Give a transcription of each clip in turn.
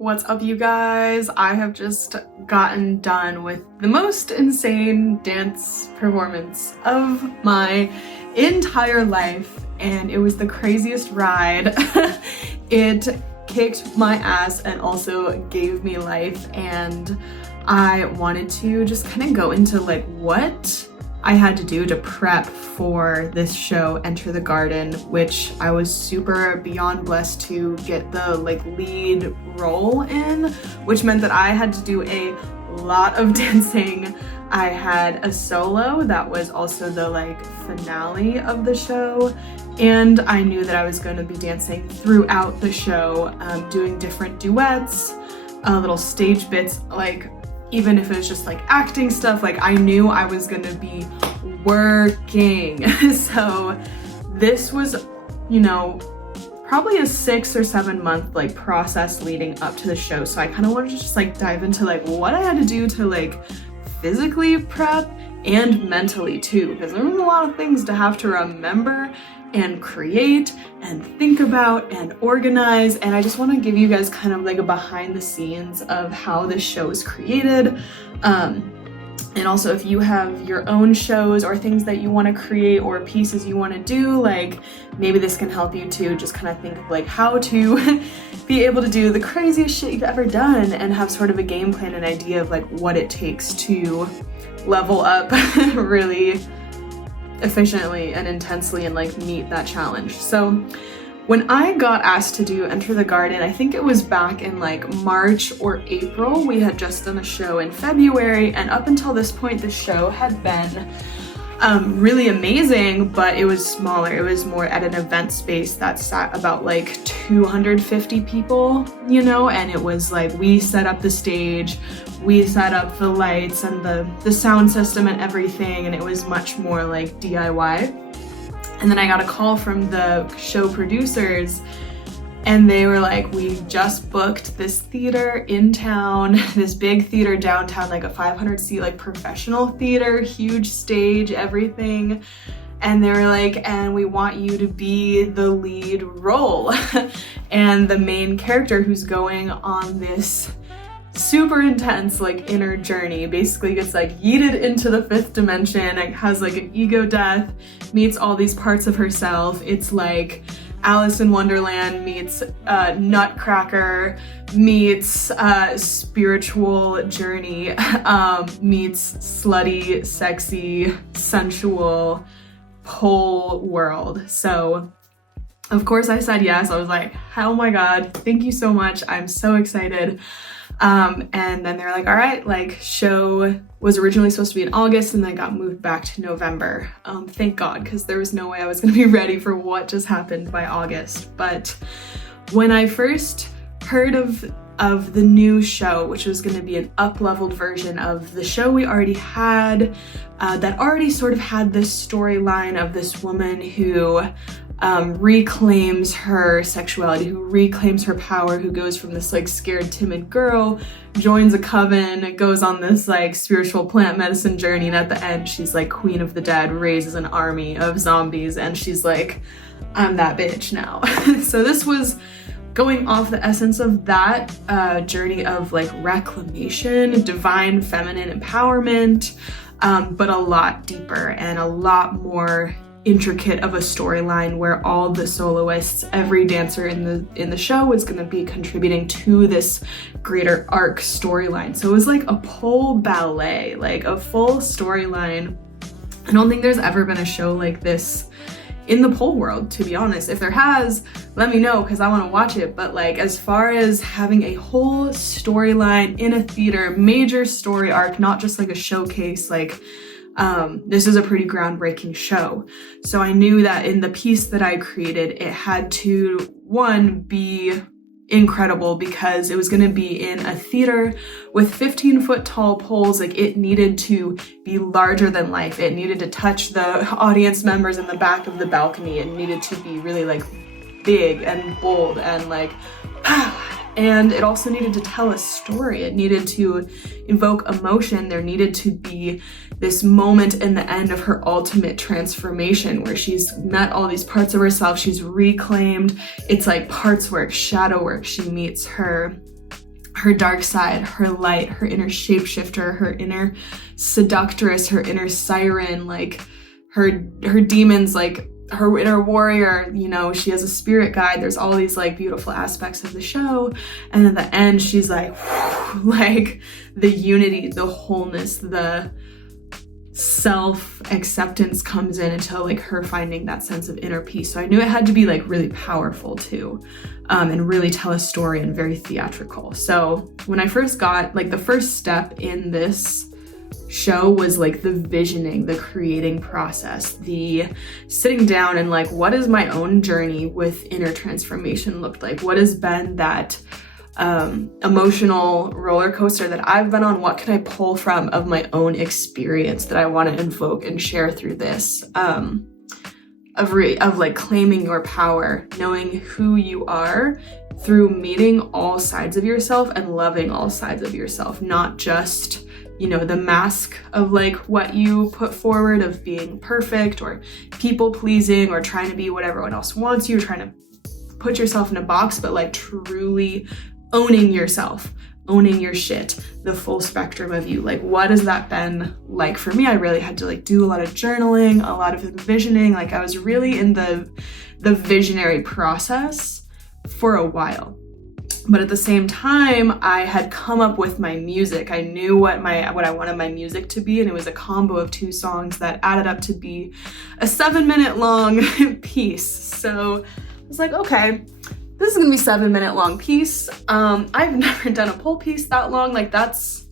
What's up, you guys? I have just gotten done with the most insane dance performance of my entire life, and it was the craziest ride. It kicked my ass and also gave me life, and I wanted to just kind of go into like what I had to do to prep for this show, Enter the Garden, which I was super beyond blessed to get the lead role in, which meant that I had to do a lot of dancing. I had a solo that was also the finale of the show, and I knew that I was going to be dancing throughout the show, doing different duets, little stage bits, even if it was just acting stuff, I knew I was gonna be working. So this was, probably a 6 or 7 month process leading up to the show. So I kind of wanted to just dive into what I had to do to physically prep and mentally too, because there was a lot of things to have to remember and create and think about and organize, and I just want to give you guys kind of a behind the scenes of how this show is created. And also, if you have your own shows or things that you want to create or pieces you want to do, maybe this can help you to just kind of think of how to be able to do the craziest shit you've ever done and have sort of a game plan and idea of what it takes to level up really efficiently and intensely and meet that challenge. So when I got asked to do Enter the Garden, I think it was back in March or April. We had just done a show in February, and up until this point the show had been really amazing, but it was smaller. It was more at an event space that sat about 250 people, and it was we set up the stage, we set up the lights and the sound system and everything, and it was much more DIY. And then I got a call from the show producers, and they were we just booked this theater in town, this big theater downtown, a 500 seat professional theater, huge stage, everything. And they were and we want you to be the lead role. And the main character who's going on this super intense inner journey basically gets yeeted into the 5th dimension, has an ego death, meets all these parts of herself. It's Alice in Wonderland meets Nutcracker meets spiritual journey meets slutty, sexy, sensual whole world. So of course I said yes. I was oh my god, thank you so much, I'm so excited. And then they're all right, show was originally supposed to be in August and then got moved back to November. Thank God, because there was no way I was gonna be ready for what just happened by August. But when I first heard of the new show, which was gonna be an up-leveled version of the show we already had, that already sort of had this storyline of this woman who reclaims her sexuality, who reclaims her power, who goes from this scared, timid girl, joins a coven, goes on this spiritual plant medicine journey, and at the end she's queen of the dead, raises an army of zombies, and she's I'm that bitch now. So this was going off the essence of that journey of reclamation, divine feminine empowerment, but a lot deeper and a lot more intricate of a storyline where all the soloists, every dancer in the show was going to be contributing to this greater arc storyline. So it was a pole ballet, a full storyline. I don't think there's ever been a show like this in the pole world, to be honest. If there has, let me know, because I want to watch it. But as far as having a whole storyline in a theater, major story arc, not just a showcase, this is a pretty groundbreaking show. So I knew that in the piece that I created, it had to, one, be incredible because it was going to be in a theater with 15-foot tall poles. It needed to be larger than life. It needed to touch the audience members in the back of the balcony. It needed to be really big and bold and and it also needed to tell a story. It needed to invoke emotion. There needed to be this moment in the end of her ultimate transformation where she's met all these parts of herself, she's reclaimed. It's parts work, shadow work. She meets her her dark side, her light, her inner shapeshifter, her inner seductress, her inner siren, like her demons, like her inner warrior, you know, she has a spirit guide. There's all these like beautiful aspects of the show. And at the end, she's like, whew, like the unity, the wholeness, the self-acceptance comes in until like her finding that sense of inner peace. So I knew it had to be like really powerful too, and really tell a story and very theatrical. So when I first got, like, the first step in this show was like the visioning, the creating process, the sitting down and like, what is my own journey with inner transformation looked like? What has been that emotional roller coaster that I've been on? What can I pull from of my own experience that I want to invoke and share through this, of like claiming your power, knowing who you are through meeting all sides of yourself and loving all sides of yourself, not just, you know, the mask of like what you put forward of being perfect or people pleasing or trying to be what everyone else wants you, trying to put yourself in a box, but like truly owning yourself, owning your shit, the full spectrum of you. Like, what has that been like for me? I really had to like do a lot of journaling, a lot of envisioning. Like, I was really in the visionary process for a while. But at the same time, I had come up with my music. I knew what I wanted my music to be, and it was a combo of 2 songs that added up to be a 7-minute long piece. So I was like, okay, this is gonna be 7-minute long piece. I've never done a pole piece that long. Like, that's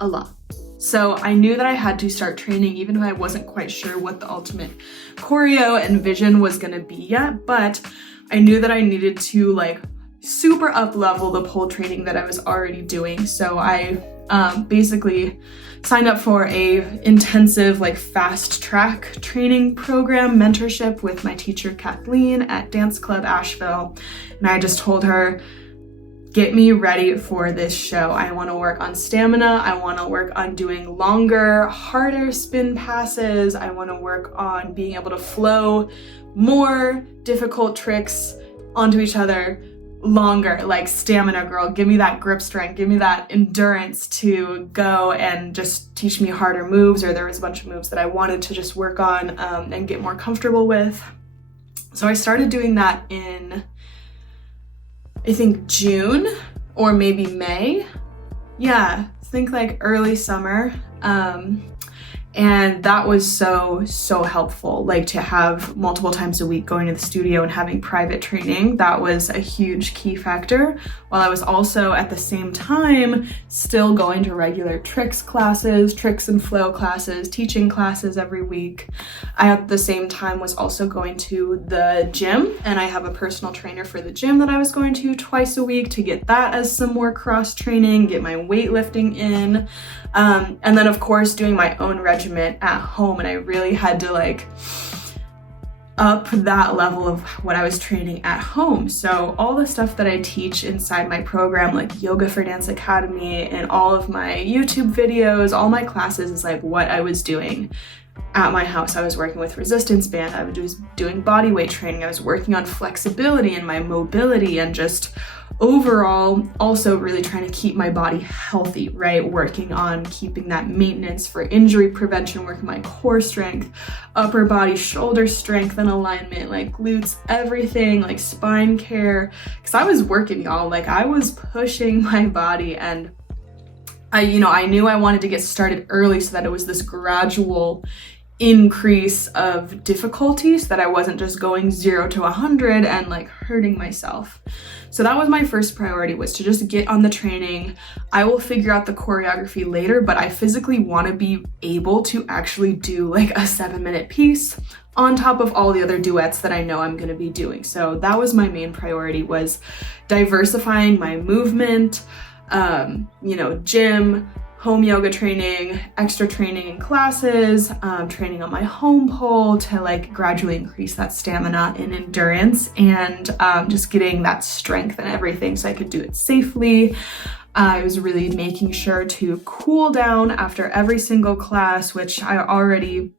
a lot. So I knew that I had to start training, even if I wasn't quite sure what the ultimate choreo and vision was gonna be yet. But I knew that I needed to like super up level the pole training that I was already doing. So I basically signed up for a intensive like fast track training program mentorship with my teacher Kathleen at Dance Club Asheville. And I just told her, get me ready for this show. I want to work on stamina. I want to work on doing longer, harder spin passes. I want to work on being able to flow more difficult tricks onto each other longer, like stamina, girl. Give me that grip strength, give me that endurance to go and just teach me harder moves. Or there was a bunch of moves that I wanted to just work on and get more comfortable with. So I started doing that in, I think, June or maybe May. Yeah, I think like early summer. And that was so helpful, like to have multiple times a week going to the studio and having private training. That was a huge key factor, while I was also at the same time still going to regular tricks classes, tricks and flow classes, teaching classes every week. I at the same time was also going to the gym, and I have a personal trainer for the gym that I was going to twice a week to get that as some more cross training, get my weightlifting in. And then of course doing my own regimen at home, and I really had to like up that level of what I was training at home. So all the stuff that I teach inside my program, like Yoga for Dance Academy and all of my YouTube videos, all my classes, is like what I was doing at my house. I was working with resistance band, I was doing body weight training, I was working on flexibility and my mobility, and just overall also really trying to keep my body healthy, right? Working on keeping that maintenance for injury prevention, working my core strength, upper body, shoulder strength and alignment, like glutes, everything, like spine care. Because I was working, y'all, like I was pushing my body, and I knew I wanted to get started early so that it was this gradual increase of difficulty, so that I wasn't just going 0 to 100 and like hurting myself. So that was my first priority, was to just get on the training. I will figure out the choreography later, but I physically want to be able to actually do like a 7-minute piece on top of all the other duets that I know I'm going to be doing. So that was my main priority, was diversifying my movement, gym, home yoga training, extra training in classes, training on my home pole to like gradually increase that stamina and endurance, and just getting that strength and everything so I could do it safely. I was really making sure to cool down after every single class, which I already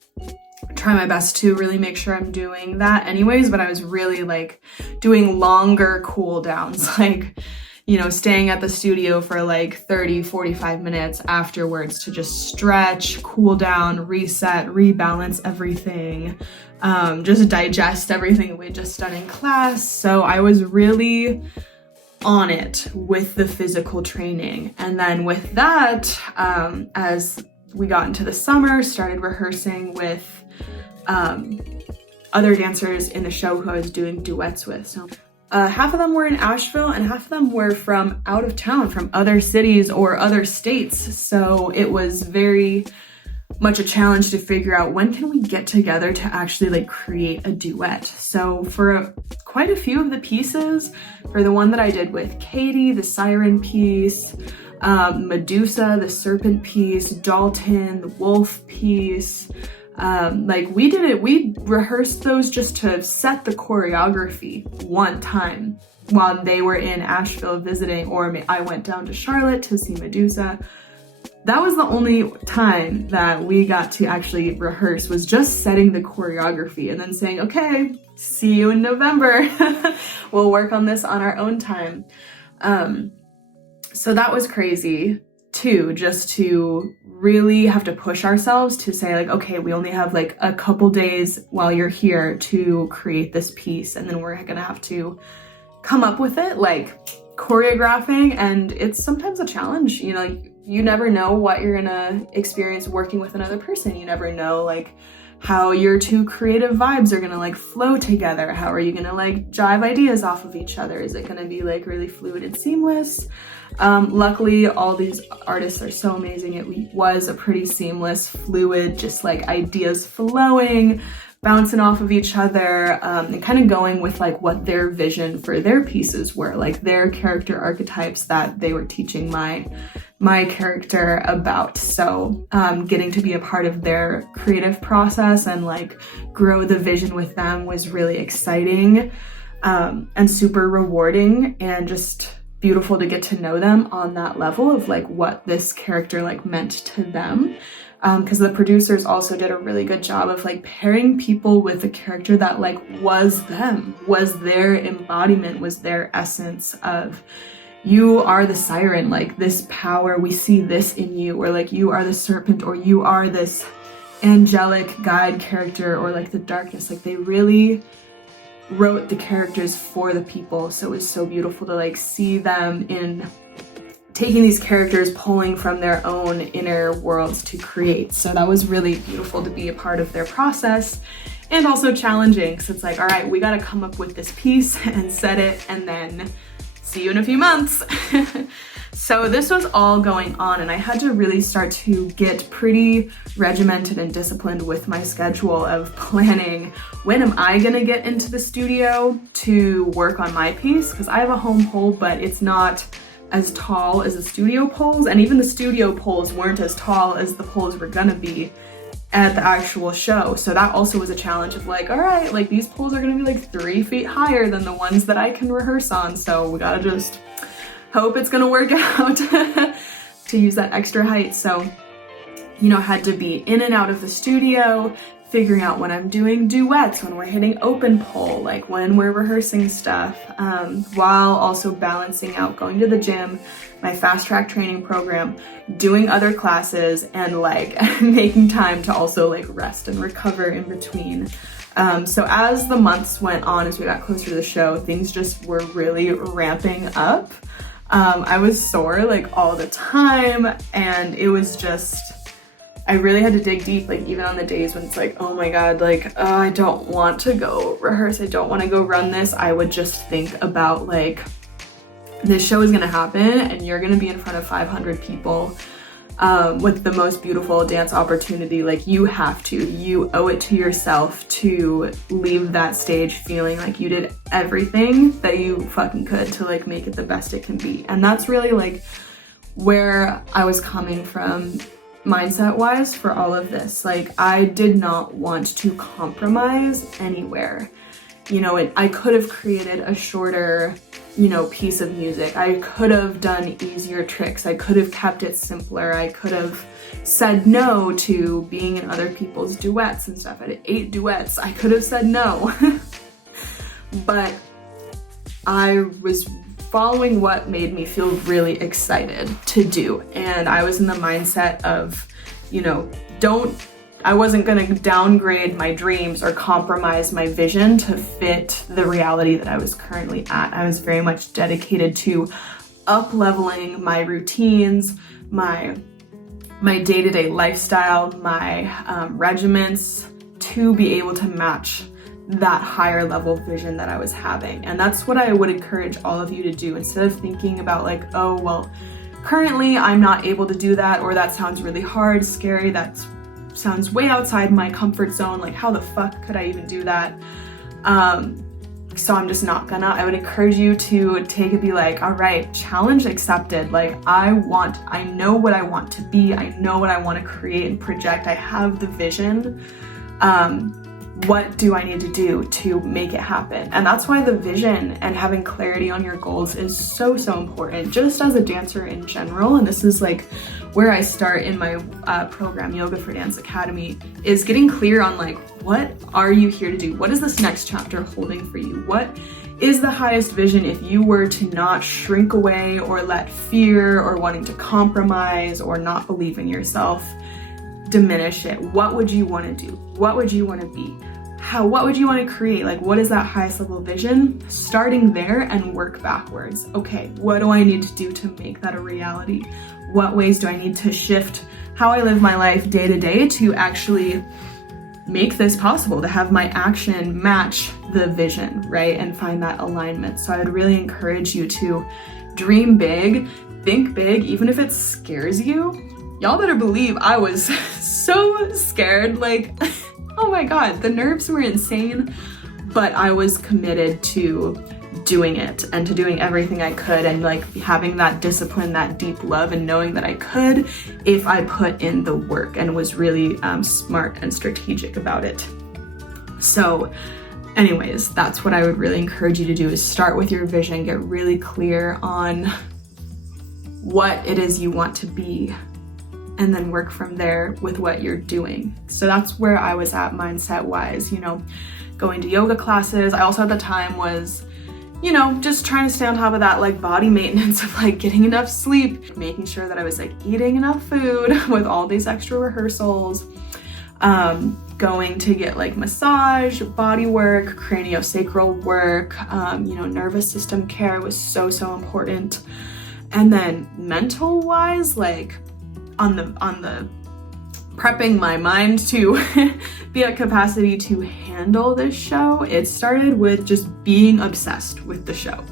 try my best to really make sure I'm doing that anyways, but I was really like doing longer cool downs, like you know, staying at the studio for like 30, 45 minutes afterwards to just stretch, cool down, reset, rebalance everything, just digest everything we'd just done in class. So I was really on it with the physical training. And then with that, as we got into the summer, started rehearsing with other dancers in the show who I was doing duets with. So half of them were in Asheville and half of them were from out of town, from other cities or other states. So it was very much a challenge to figure out when can we get together to actually like create a duet. So for quite a few of the pieces, for the one that I did with Katie, the siren piece, Medusa, the serpent piece, Dalton, the wolf piece, we rehearsed those just to set the choreography one time while they were in Asheville visiting, or I went down to Charlotte to see Medusa. That was the only time that we got to actually rehearse, was just setting the choreography and then saying, okay, see you in November. We'll work on this on our own time. So that was crazy too, just to really have to push ourselves to say like, okay, we only have like a couple days while you're here to create this piece. And then we're gonna have to come up with it, like choreographing. And it's sometimes a challenge, you know, you never know what you're gonna experience working with another person. You never know like how your two creative vibes are gonna like flow together. How are you gonna like jive ideas off of each other? Is it gonna be like really fluid and seamless? Luckily, all these artists are so amazing. It was a pretty seamless, fluid, just like ideas flowing, bouncing off of each other, and kind of going with like what their vision for their pieces were, like their character archetypes that they were teaching my character about. So getting to be a part of their creative process and like grow the vision with them was really exciting and super rewarding, and just beautiful to get to know them on that level of like what this character like meant to them. Because the producers also did a really good job of like pairing people with a character that like was them, was their embodiment, was their essence of, you are the siren, like this power, we see this in you, or like you are the serpent, or you are this angelic guide character, or like the darkness. Like they really wrote the characters for the people. So it was so beautiful to like see them in taking these characters, pulling from their own inner worlds to create. So that was really beautiful to be a part of their process, and also challenging. So it's like, all right, we got to come up with this piece and set it, and then see you in a few months. So this was all going on, and I had to really start to get pretty regimented and disciplined with my schedule of planning, when am I gonna get into the studio to work on my piece? Because I have a home pole, but it's not as tall as the studio poles, and even the studio poles weren't as tall as the poles were gonna be at the actual show. So that also was a challenge of like, all right, like these poles are gonna be like 3 feet higher than the ones that I can rehearse on. So we gotta just hope it's gonna work out to use that extra height. So, you know, had to be in and out of the studio, figuring out when I'm doing duets, when we're hitting open pole, like when we're rehearsing stuff, while also balancing out going to the gym, my fast track training program, doing other classes, and like making time to also like rest and recover in between. So as the months went on, as we got closer to the show, things just were really ramping up. I was sore like all the time, and it was just, I really had to dig deep, like even on the days when it's like, oh my God, like, oh, I don't want to go rehearse, I don't want to go run this. I would just think about like, this show is gonna happen and you're gonna be in front of 500 people with the most beautiful dance opportunity. Like you owe it to yourself to leave that stage feeling like you did everything that you fucking could to like make it the best it can be. And that's really like where I was coming from mindset wise for all of this. Like I did not want to compromise anywhere. You know, I could have created a shorter, you know, piece of music. I could have done easier tricks. I could have kept it simpler. I could have said no to being in other people's duets and stuff. I did 8 duets. I could have said no. But I was following what made me feel really excited to do. And I was in the mindset of, you know, I wasn't gonna downgrade my dreams or compromise my vision to fit the reality that I was currently at. I was very much dedicated to up-leveling my routines, my day-to-day lifestyle, my regimens, to be able to match that higher level vision that I was having. And that's what I would encourage all of you to do. Instead of thinking about like, oh, well, currently I'm not able to do that, or that sounds really hard, scary, that sounds way outside my comfort zone, like how the fuck could I even do that? So I'm just not gonna. I would encourage you to take it, be like, all right, challenge accepted. Like I know what I want to be. I know what I want to create and project. I have the vision. What do I need to do to make it happen? And that's why the vision and having clarity on your goals is so, so important, just as a dancer in general. And this is like where I start in my program, Yoga for Dance Academy, is getting clear on like, what are you here to do? What is this next chapter holding for you? What is the highest vision if you were to not shrink away or let fear or wanting to compromise or not believe in yourself diminish it? What would you want to do? What would you want to be? What would you want to create? Like, what is that highest level vision? Starting there and work backwards. Okay, what do I need to do to make that a reality? What ways do I need to shift how I live my life day to day to actually make this possible, to have my action match the vision, right? And find that alignment. So I would really encourage you to dream big, think big, even if it scares you. Y'all better believe I was so scared, like, oh my God, the nerves were insane, but I was committed to doing it and to doing everything I could, and like having that discipline, that deep love, and knowing that I could if I put in the work and was really smart and strategic about it. So anyways, that's what I would really encourage you to do, is start with your vision, get really clear on what it is you want to be, and then work from there with what you're doing. So that's where I was at mindset wise, you know, going to yoga classes. I also at the time was, you know, just trying to stay on top of that like body maintenance of like getting enough sleep, making sure that I was like eating enough food with all these extra rehearsals, going to get like massage, body work, craniosacral work, you know, nervous system care was so, so important. And then mental wise, like on the prepping my mind to be at capacity to handle this show, it started with just being obsessed with the show.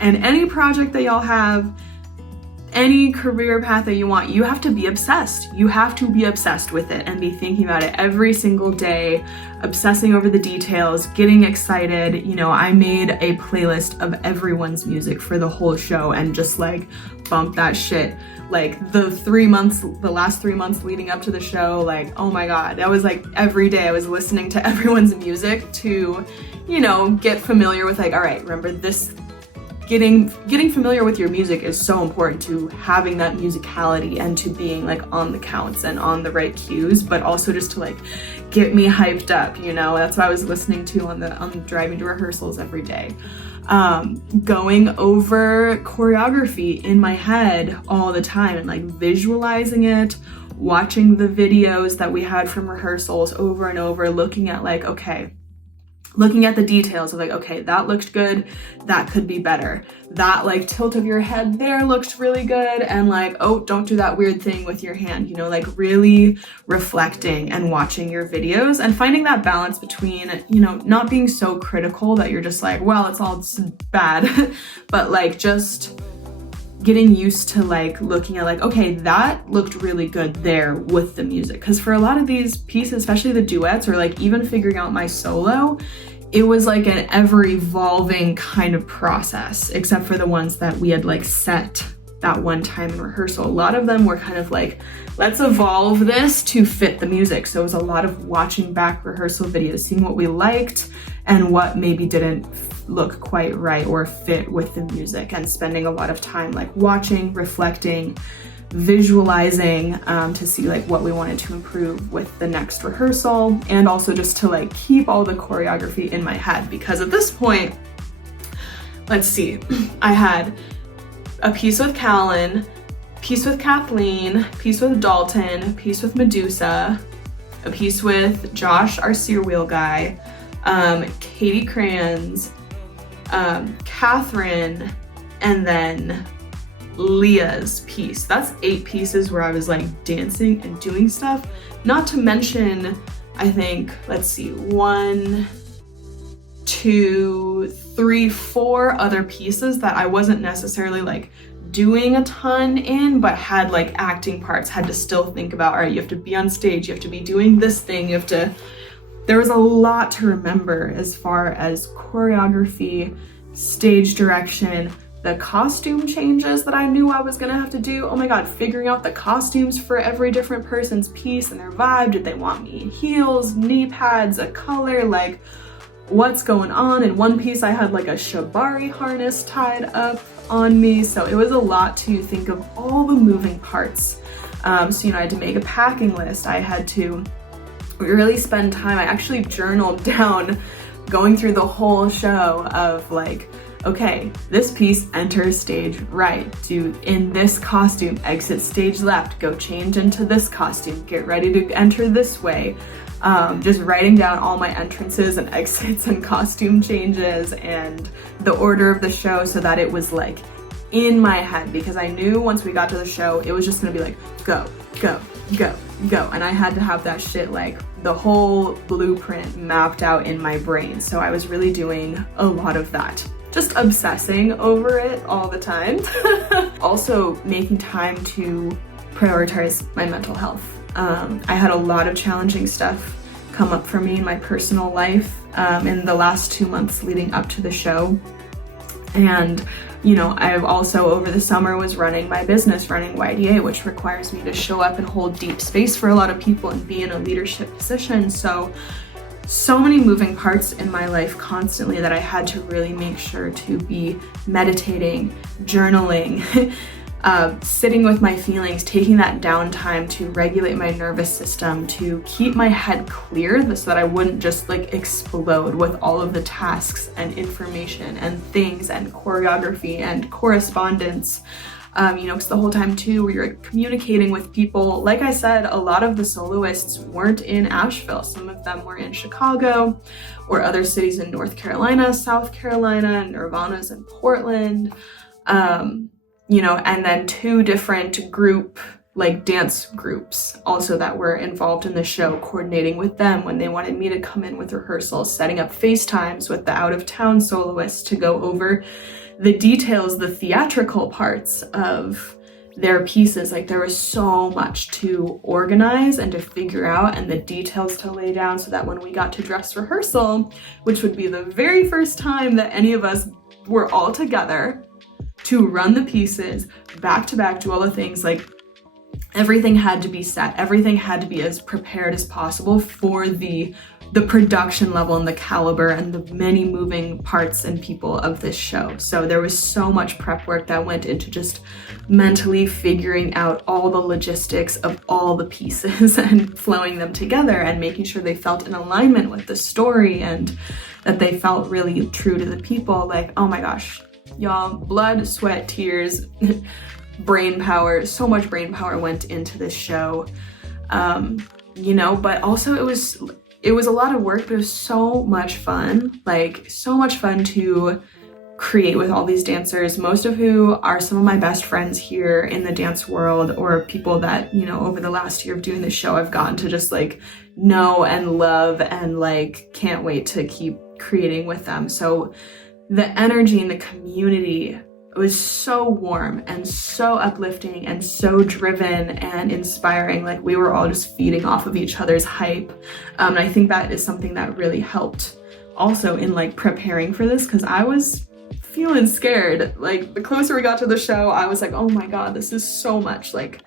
And any project that y'all have, any career path that you want, you have to be obsessed. You have to be obsessed with it and be thinking about it every single day, obsessing over the details, getting excited. You know, I made a playlist of everyone's music for the whole show and just like bump that shit. Like the last 3 months leading up to the show, like, oh my God, that was like every day I was listening to everyone's music to, you know, get familiar with like, all right, remember this. Getting familiar with your music is so important to having that musicality and to being like on the counts and on the right cues, but also just to like get me hyped up, you know. That's what I was listening to on the driving to rehearsals every day. Going over choreography in my head all the time and like visualizing it, watching the videos that we had from rehearsals over and over, looking at like, okay, looking at the details of like, okay, that looked good, that could be better. That like tilt of your head there looked really good, and like, oh, don't do that weird thing with your hand, you know, like really reflecting and watching your videos and finding that balance between, you know, not being so critical that you're just like, well, it's all bad, but like just getting used to like looking at like, okay, that looked really good there with the music. Because for a lot of these pieces, especially the duets or like even figuring out my solo, it was like an ever evolving kind of process, except for the ones that we had like set that one time in rehearsal. A lot of them were kind of like, let's evolve this to fit the music. So it was a lot of watching back rehearsal videos, seeing what we liked and what maybe didn't look quite right or fit with the music, and spending a lot of time like watching, reflecting, visualizing to see like what we wanted to improve with the next rehearsal, and also just to like keep all the choreography in my head, because at this point let's see, I had a piece with Callan, piece with Kathleen, piece with Dalton, piece with Medusa, a piece with Josh, our sear wheel guy, Katie Crayons, Catherine, and then Leah's piece. That's 8 pieces where I was like dancing and doing stuff. Not to mention, I think, let's see, 1, 2, 3, 4 other pieces that I wasn't necessarily like doing a ton in, but had like acting parts, had to still think about, all right, you have to be on stage, you have to be doing this thing, you have to, there was a lot to remember as far as choreography, stage direction, the costume changes that I knew I was gonna have to do. Oh my God, figuring out the costumes for every different person's piece and their vibe. Did they want me in heels, knee pads, a color, like what's going on? In one piece I had like a shibari harness tied up on me, so it was a lot to think of all the moving parts. So, you know, I had to make a packing list. I had to really spend time. I actually journaled down going through the whole show of like, okay, this piece enters stage right, do in this costume, exit stage left, go change into this costume, get ready to enter this way. Just writing down all my entrances and exits and costume changes and the order of the show so that it was like in my head, because I knew once we got to the show, it was just gonna be like, go, go, go, go. And I had to have that shit, like the whole blueprint mapped out in my brain. So I was really doing a lot of that. Just obsessing over it all the time. Also making time to prioritize my mental health. I had a lot of challenging stuff come up for me in my personal life in the last 2 months leading up to the show. And, you know, I've also over the summer was running my business, running YDA, which requires me to show up and hold deep space for a lot of people and be in a leadership position. So many moving parts in my life constantly that I had to really make sure to be meditating, journaling, sitting with my feelings, taking that downtime to regulate my nervous system, to keep my head clear so that I wouldn't just like explode with all of the tasks and information and things and choreography and correspondence. You know, because the whole time too, we were communicating with people. Like I said, a lot of the soloists weren't in Asheville. Some of them were in Chicago or other cities in North Carolina, South Carolina, Nirvana's in Portland. You know, and then 2 different dance groups also that were involved in the show, coordinating with them when they wanted me to come in with rehearsals, setting up FaceTimes with the out-of-town soloists to go over the details, the theatrical parts of their pieces. Like there was so much to organize and to figure out and the details to lay down so that when we got to dress rehearsal, which would be the very first time that any of us were all together to run the pieces back to back, do all the things, like everything had to be set, everything had to be as prepared as possible for the production level and the caliber and the many moving parts and people of this show. So there was so much prep work that went into just mentally figuring out all the logistics of all the pieces and flowing them together and making sure they felt in alignment with the story and that they felt really true to the people. Like, oh my gosh, y'all, blood, sweat, tears, brain power, so much brain power went into this show. You know, but also it was a lot of work, but it was so much fun. Like so much fun to create with all these dancers, most of who are some of my best friends here in the dance world, or people that, you know, over the last year of doing this show, I've gotten to just like know and love and like can't wait to keep creating with them. So the energy in the community was so warm and so uplifting and so driven and inspiring. Like we were all just feeding off of each other's hype. And I think that is something that really helped also in like preparing for this, because I was feeling scared. Like the closer we got to the show, I was like, oh my God, this is so much. Like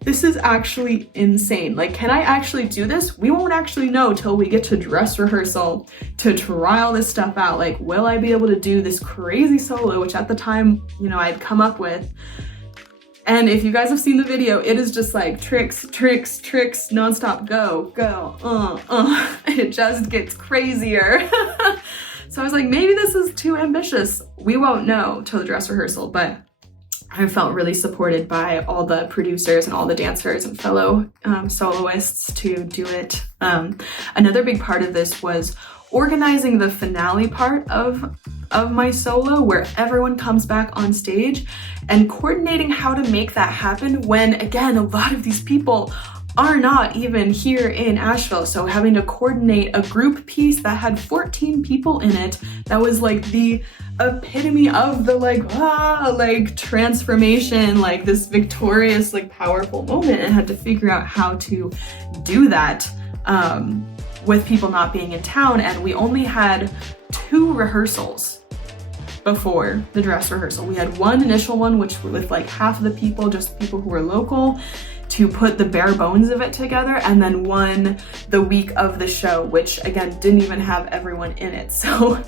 this is actually insane. Like, can I actually do this? We won't actually know till we get to dress rehearsal to try all this stuff out. Like, will I be able to do this crazy solo, which at the time, you know, I'd come up with. And if you guys have seen the video, it is just like tricks, tricks, tricks, nonstop, go, go, And it just gets crazier. So I was like, maybe this is too ambitious. We won't know till the dress rehearsal, but I felt really supported by all the producers and all the dancers and fellow soloists to do it. Another big part of this was organizing the finale part of my solo, where everyone comes back on stage, and coordinating how to make that happen when, again, a lot of these people are not even here in Asheville. So having to coordinate a group piece that had 14 people in it, that was like the epitome of the like transformation, like this victorious, like powerful moment, and had to figure out how to do that with people not being in town. And we only had 2 rehearsals before the dress rehearsal. We had one initial one, which with like half of the people, just people who were local, to put the bare bones of it together, and then one the week of the show, which again didn't even have everyone in it. So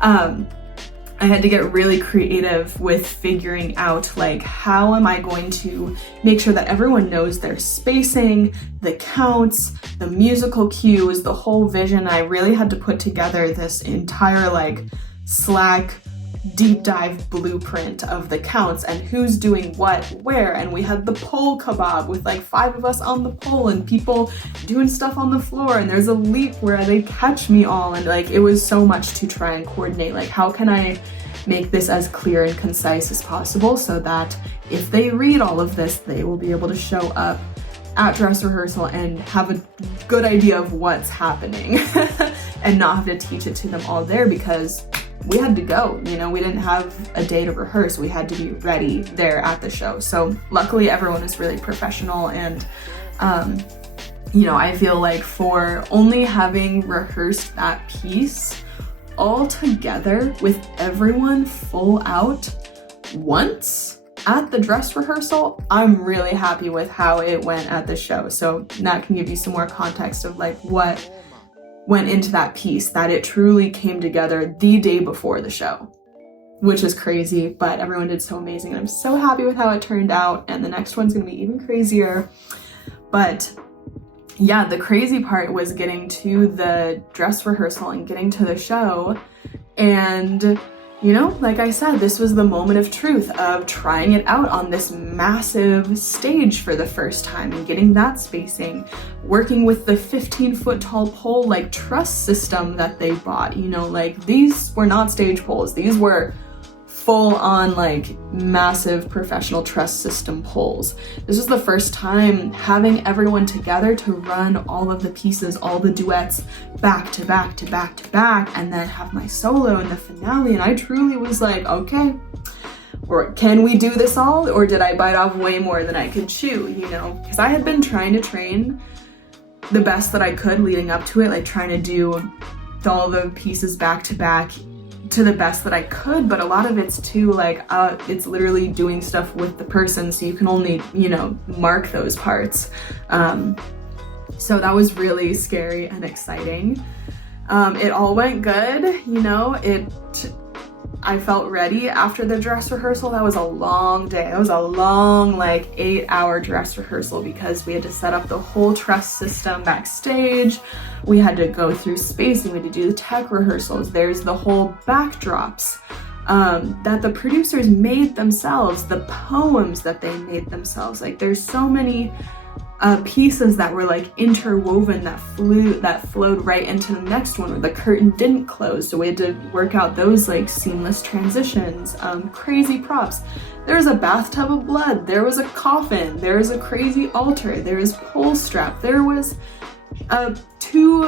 I had to get really creative with figuring out like, how am I going to make sure that everyone knows their spacing, the counts, the musical cues, the whole vision. I really had to put together this entire like Slack deep dive blueprint of the counts and who's doing what where. And we had the pole kebab with like 5 of us on the pole and people doing stuff on the floor, and there's a leap where they catch me all, and like it was so much to try and coordinate. Like, how can I make this as clear and concise as possible so that if they read all of this, they will be able to show up at dress rehearsal and have a good idea of what's happening and not have to teach it to them all there, because we had to go, you know, we didn't have a day to rehearse. We had to be ready there at the show. So luckily everyone was really professional, and you know, I feel like for only having rehearsed that piece all together with everyone full out once at the dress rehearsal, I'm really happy with how it went at the show. So that can give you some more context of like what went into that piece, that it truly came together the day before the show, which is crazy, but everyone did so amazing. I'm so happy with how it turned out, and the next one's gonna be even crazier. But yeah, the crazy part was getting to the dress rehearsal and getting to the show. And you know, like I said, this was the moment of truth of trying it out on this massive stage for the first time and getting that spacing, working with the 15-foot tall pole like truss system that they bought. You know, like these were not stage poles, these were full on like massive professional truss system poles. This was the first time having everyone together to run all of the pieces, all the duets back to back to back to back, and then have my solo in the finale. And I truly was like, okay, or can we do this all, or did I bite off way more than I could chew, you know? Because I had been trying to train the best that I could leading up to it, like trying to do all the pieces back to back to the best that I could, but a lot of it's too like it's literally doing stuff with the person, so you can only, you know, mark those parts. So that was really scary and exciting. It all went good, you know. I felt ready after the dress rehearsal. That was a long day. It was a long, like 8-hour dress rehearsal because we had to set up the whole truss system backstage. We had to go through spacing. We had to do the tech rehearsals. There's the whole backdrops that the producers made themselves, the poems that they made themselves. Like there's so many pieces that were like interwoven that flowed right into the next one, where the curtain didn't close, so we had to work out those like seamless transitions. Crazy props. There was a bathtub of blood, there was a coffin, there was a crazy altar, there was pole strap, there was 2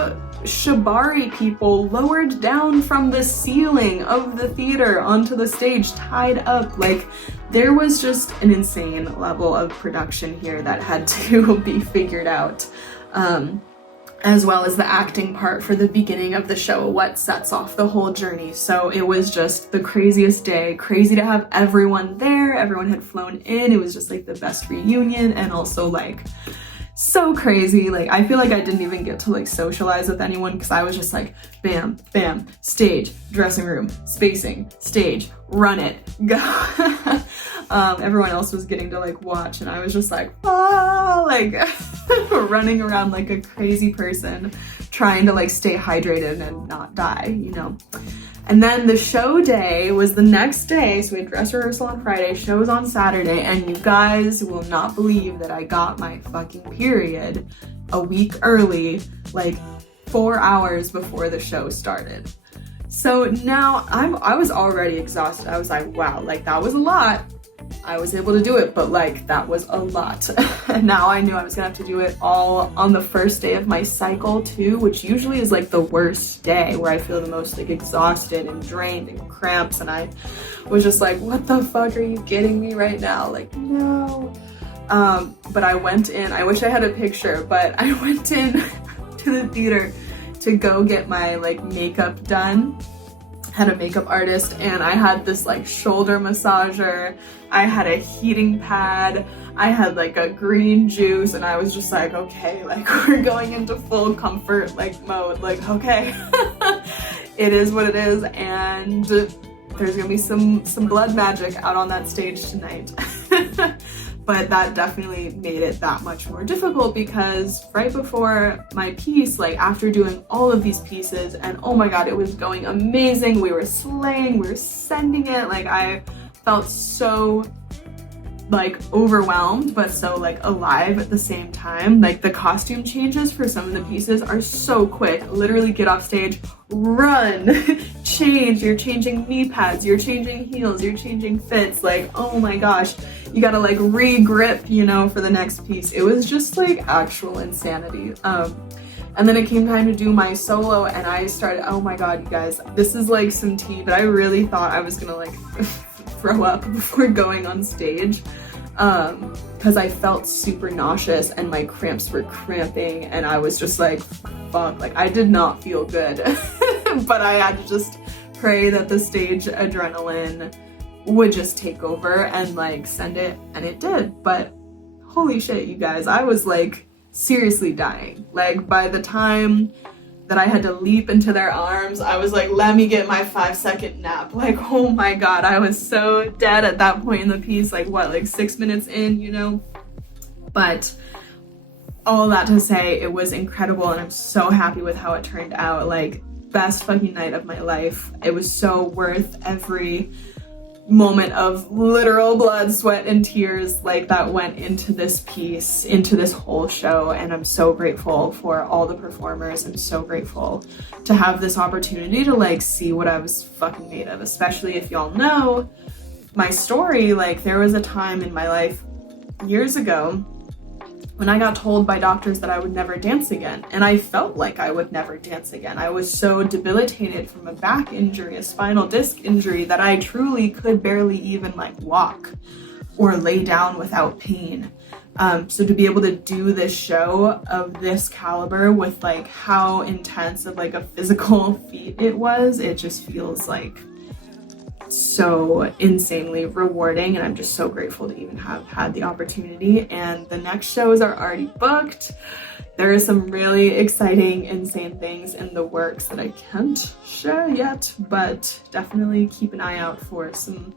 shibari people lowered down from the ceiling of the theater onto the stage, tied up. Like there was just an insane level of production here that had to be figured out, as well as the acting part for the beginning of the show, what sets off the whole journey. So it was just the craziest day. Crazy to have everyone there. Everyone had flown in. It was just like the best reunion, and also like so crazy. Like I feel like I didn't even get to like socialize with anyone because I was just like bam, bam, stage, dressing room, spacing, stage, run it, go. Everyone else was getting to like watch, and I was just like, like running around like a crazy person trying to like stay hydrated and not die, you know. And then the show day was the next day, so we had dress rehearsal on Friday, shows on Saturday, and you guys will not believe that I got my fucking period a week early, like 4 hours before the show started. So now I was already exhausted. I was like, wow, like that was a lot. I was able to do it, but like that was a lot. And now I knew I was gonna have to do it all on the first day of my cycle too, which usually is like the worst day, where I feel the most like exhausted and drained and cramps, and I was just like, what the fuck are you getting me right now? Like, no. But I went in, I wish I had a picture, but I went in to the theater to go get my like makeup done. Had a makeup artist, and I had this like shoulder massager, I had a heating pad, I had like a green juice, and I was just like, okay, like we're going into full comfort like mode, like okay. It is what it is, and there's gonna be some blood magic out on that stage tonight. But that definitely made it that much more difficult, because right before my piece, like after doing all of these pieces, and oh my god, it was going amazing, we were slaying, we were sending it, like I felt so like overwhelmed but so like alive at the same time. Like the costume changes for some of the pieces are so quick, literally get off stage, run, change, you're changing knee pads, you're changing heels, you're changing fits, like oh my gosh, you gotta like re-grip, you know, for the next piece. It was just like actual insanity. And then it came time to do my solo, and I started, oh my god, you guys, this is like some tea, but I really thought I was gonna like throw up before going on stage, because I felt super nauseous and my cramps were cramping, and I was just like, fuck, like I did not feel good. But I had to just pray that the stage adrenaline would just take over and like send it, and it did. But holy shit, you guys, I was like seriously dying. Like by the time that I had to leap into their arms, I was like, let me get my 5-second nap. Like, oh my god, I was so dead at that point in the piece, like what, like 6 minutes in, you know? But all that to say, it was incredible, and I'm so happy with how it turned out. Like, best fucking night of my life. It was so worth every moment of literal blood, sweat, and tears like that went into this piece, into this whole show, and I'm so grateful for all the performers. I'm so grateful to have this opportunity to like see what I was fucking made of, especially if y'all know my story. Like there was a time in my life years ago when I got told by doctors that I would never dance again, and I felt like I would never dance again. I was so debilitated from a back injury, a spinal disc injury, that I truly could barely even like walk or lay down without pain. So to be able to do this show of this caliber with like how intense of like a physical feat it was, it just feels like so insanely rewarding, and I'm just so grateful to even have had the opportunity. And the next shows are already booked. There are some really exciting, insane things in the works that I can't share yet, but definitely keep an eye out for some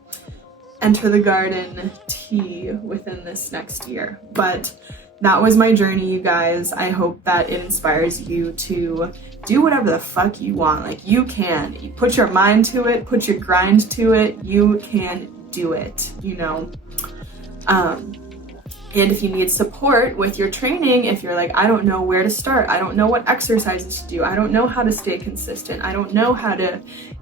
Enter the Garden tea within this next year. But that was my journey, you guys. I hope that it inspires you to do whatever the fuck you want. Like you can. You put your mind to it, put your grind to it, you can do it, you know? And if you need support with your training, if you're like, I don't know where to start, I don't know what exercises to do, I don't know how to stay consistent, I don't know how to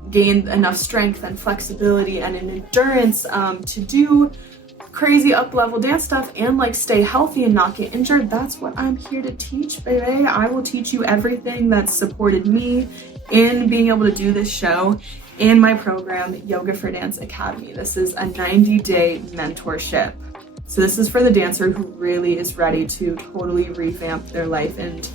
gain enough strength and flexibility and an endurance to do crazy up-level dance stuff and like stay healthy and not get injured, that's what I'm here to teach, baby. I will teach you everything that's supported me in being able to do this show in my program, Yoga for Dance Academy. This is a 90-day mentorship. So this is for the dancer who really is ready to totally revamp their life and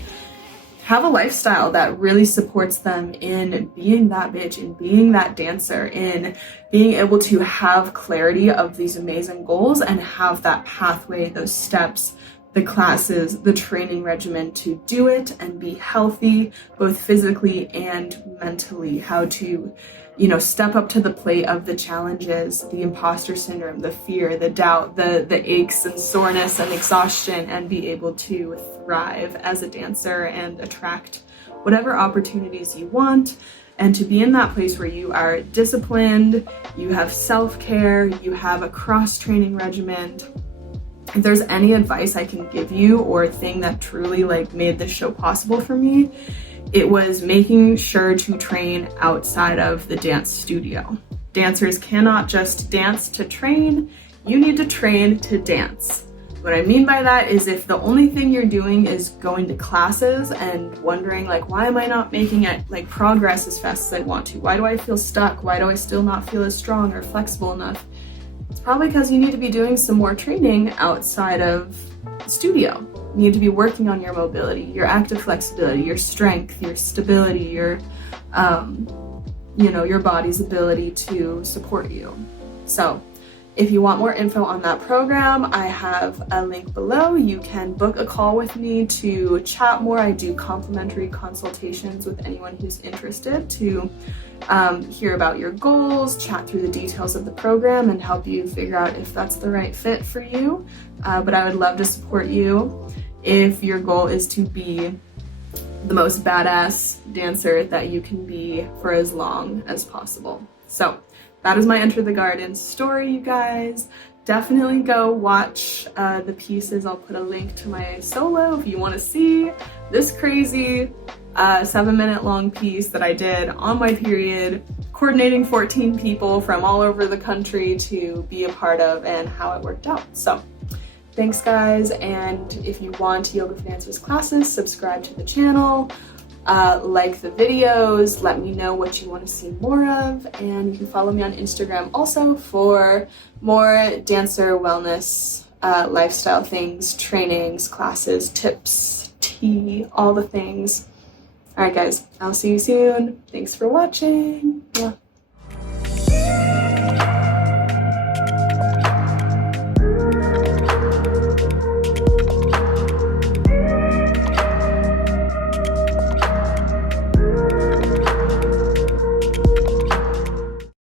have a lifestyle that really supports them in being that bitch, in being that dancer, in being able to have clarity of these amazing goals and have that pathway, those steps, the classes, the training regimen to do it and be healthy, both physically and mentally. How to, you know, step up to the plate of the challenges, the imposter syndrome, the fear, the doubt, the aches and soreness and exhaustion, and be able to thrive as a dancer and attract whatever opportunities you want, and to be in that place where you are disciplined, you have self-care, you have a cross-training regimen. If there's any advice I can give you or thing that truly like made this show possible for me, it was making sure to train outside of the dance studio. Dancers cannot just dance to train, you need to train to dance. What I mean by that is if the only thing you're doing is going to classes and wondering like, why am I not making it like progress as fast as I want to? Why do I feel stuck? Why do I still not feel as strong or flexible enough? It's probably because you need to be doing some more training outside of the studio. You need to be working on your mobility, your active flexibility, your strength, your stability, your your body's ability to support you. So if you want more info on that program, I have a link below. You can book a call with me to chat more. I do complimentary consultations with anyone who's interested to hear about your goals, chat through the details of the program, and help you figure out if that's the right fit for you. But I would love to support you if your goal is to be the most badass dancer that you can be for as long as possible. So that is my Enter the Garden story, you guys. Definitely go watch the pieces. I'll put a link to my solo if you want to see this crazy 7-minute long piece that I did on my period, coordinating 14 people from all over the country to be a part of, and how it worked out. So thanks, guys, and if you want Yoga for Dancers classes, subscribe to the channel. Like the videos, let me know what you want to see more of, and you can follow me on Instagram also for more dancer wellness, lifestyle things, trainings, classes, tips, tea, all the things. Alright guys, I'll see you soon. Thanks for watching. Yeah.